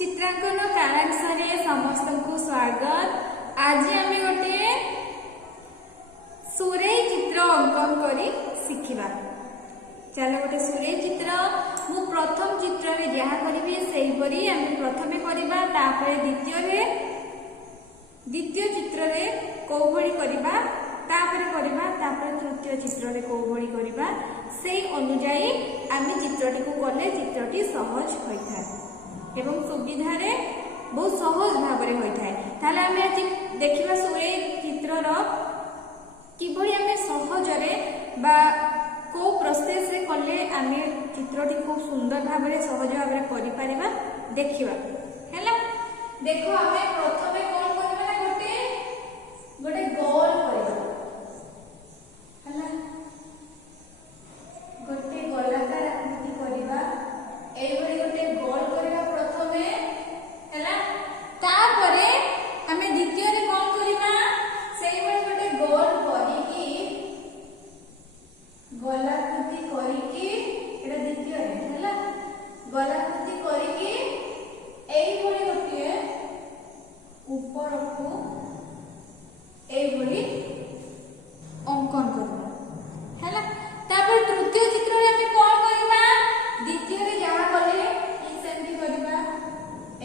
चित्रांकन कारांश समस्त को स्वागत। आज आम गोटे सुरे चित्र अंकन करी शिखिबा। चलो गोटे सुरे चित्र मु प्रथम चित्र रे जहा करिवे सेही परी हम प्रथमे करिबा, तापर द्वितीय चित्र रे को भली करिबा, तापर करिबा, तापर तृतीय चित्र रे को भली करिबा। सेही अनुसार आम चित्रटी को कले चित्रटी सहज होइथाय एवं सुविधा रे बहुत सहज भाव में होता है। ताले आमे आज देखिबा सुरे चित्रर किभली आमे सहजरे बा को प्रोसेस रे कले आमे चित्रटी खूब सुंदर भाव में सहज भाव में करि परिबा देखिबा। हैला देखो आमे प्रथमे कोन करबा ना गोटे गोल करबा। हैला गोटे गोलाकार आकृति करबा। एइबडी गोटे गोल करबा प्रथमे। हैला तापरे आमे द्वितीय रे कोन करबा सेइबडी गोटे गोल करिकी गोलाकृति करिकी एटा द्वितीय रे। हैला गोलाकृति करिकी एइबडी गोटे ऊपर को एइबडी अंकन करबा। हैला तापर तृतीय चित्र रे आमे कोन करबा द्वितीय रे जहा कले ठीक सेमती करबा।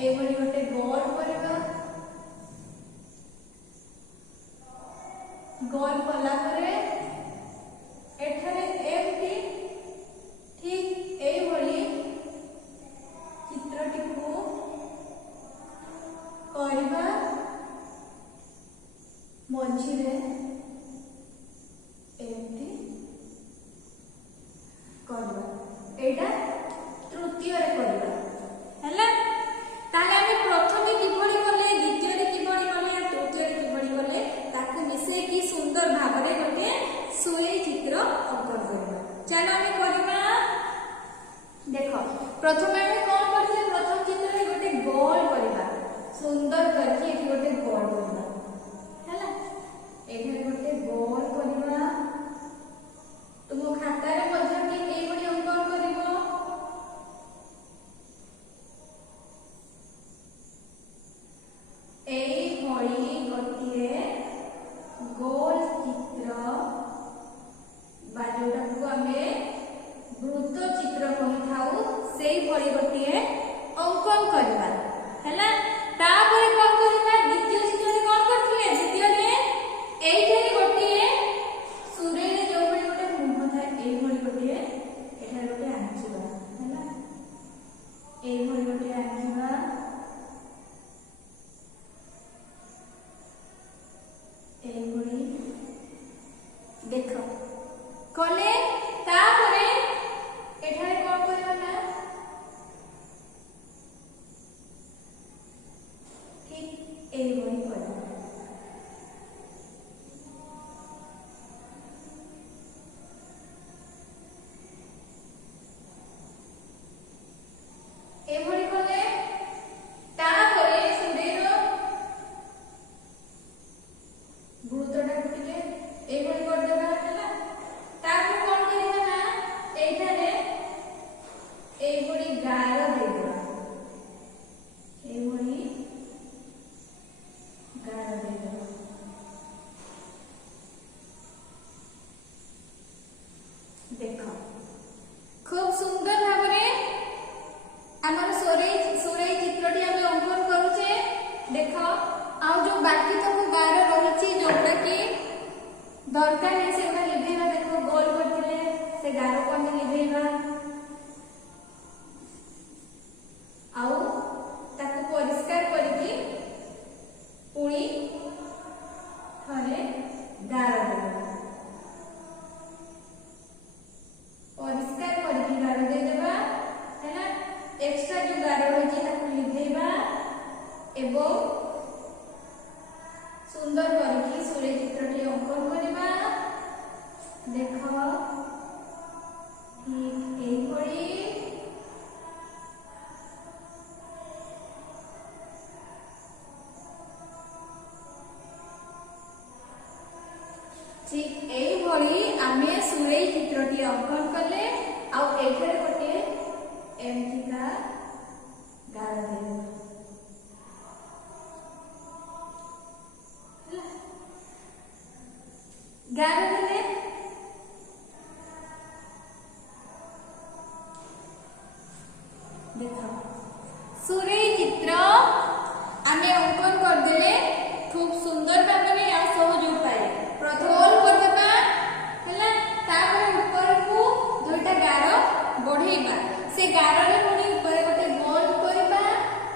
एइबडी गोटे गोल करबा। गोल कला करे एठारे एमती ठीक एइबडी चित्रटी को करबा। मझी रे एमती करबा। एटा तृतीय रे करबा। हैला ताले आमे प्रथमे किभली कले, द्वितीय रे किभली कले, तृतीय रे किभली कले ताकू मिसे की सुंदर भाव रे गोटे सुरे चित्र अंकन करबा। चलो आमे करबा। देखो प्रथमे आमे कोन करछे, प्रथम चित्र रे गोटे गोल करबा। सुंदर करके एठी गोटे गोल करबा। हैला एठी गोटे गोल करबा। तुमो खाता रे मध्य ठीक एइबडी अंकन करिवो। एइबडी गोटे गोल चित्र बा जोटा को आमे वृत्त चित्र कहि थाउ सेही भली गोटे अंकन करबा। हैला तापर कोन करबा द्वितीय चित्र रे कोन करथिले, द्वितीय रे एइठे गोटे सुरे रे जो भली गोटे मुह थाए एई भली गोटे एठा गोटे आंखिबा। हैला एई भली गोटे आंखिबा। एई भली देखो कले तापरे एठारे कोन करबा ना ठीक एई भली करबा। एभली कले तापरे सुरेर वृत्तटा टिके एभली कर देबा। हैला तापर कोन करिबा ना एठारे एभली गार दे देबा। एभली गार दे देबा। देखो खूब सुंदर भाव में आमर सुरे चित्रटी आमे अंकन करूचे। देखो आ जो बाकी तक गार रहिछि जोटा कि दरकार नै सेटा लिभेबा। देखो गोल करथिले से गार को आमे लिभेबा आउ ताको परिष्कार करिकि पुणी थरे गार देबा। परिष्कार करिकि गार दे देबा। हैना एक्स्ट्रा जो गार रहिछि ताको लिभेबा एवं सुंदर करिकि सुरे चित्रटी अंकन करिबा। देखो ठीक एई भली ठीक एई भली आमे सुरे चित्रटी अंकन कले। आ एठारे गोटे एमती का गार देबा। देख सुरेई चित्र आमे अंकन करदेले खूब सुंदर भाव या सहज उपाय प्रथम गोल करदेबा हला तापर ऊपर को दुईटा गार बढ़ेबा से गार रे पुनी ऊपर गोटे गोल करबा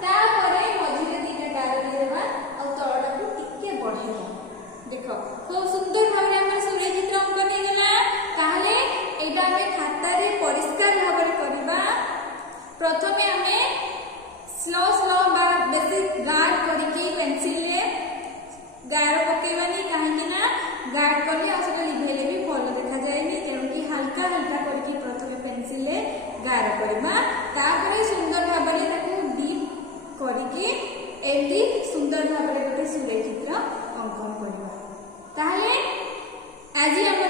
तापर मझिरे दीटा गार देबा आ तळटा को टिके बढ़ेबा देखो खूब सुंदर भाव हमर सुरेई चित्र अंकन हे गला ताहले एटा हमें खाता रे परिष्कार भाव रे करबा प्रथमे हमें स्लो स्लो बा बेसी गार्ड करके पेंसिल रे गार पकेबानी काहे ना गार्ड करले आसले लिभेले भी भल देखा जाएनी तेणु कि हल्का हल्का करके प्रथमे पेंसिल रे गार करबा तापर सुंदर भाव रे ताको डीप करके एली सुंदर भाव रे गोटे सुरेई चित्र अंकन करबा ताहले आज हम